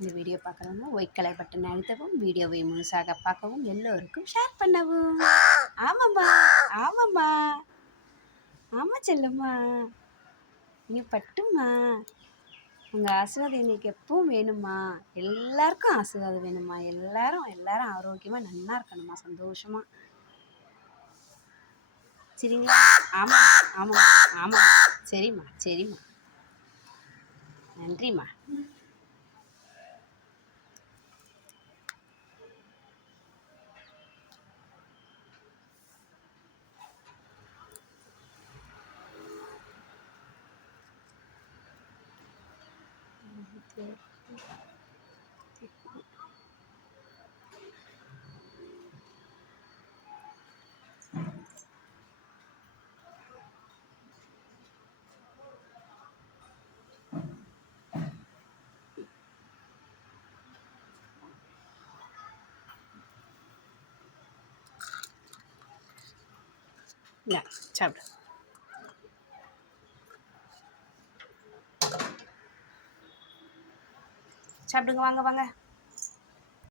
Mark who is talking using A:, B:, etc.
A: இந்த வீடியோ பார்க்குறவங்க white colour button அழுத்தவும் வீடியோவை முழுசாக பார்க்கவும் எல்லோருக்கும் ஷேர் பண்ணவும். ஆமாம்மா ஆமாம்மா. ஆமாம் செல்லும்மா. நீ பட்டுமா உங்கள் ஆசீர்வாதம் எங்களுக்கு எப்பவும் வேணுமா எல்லாருக்கும் ஆசீர்வாதம் வேணுமா எல்லாரும் எல்லாரும் ஆரோக்கியமாக நல்லா இருக்கணுமா சந்தோஷமாக சரிங்களா? ஆமாம் ஆமாம் ஆமாம் சரிம்மா சரிம்மா. நன்றிம்மா. Ya, chabra. சாப்பிடுங்க வாங்க வாங்க.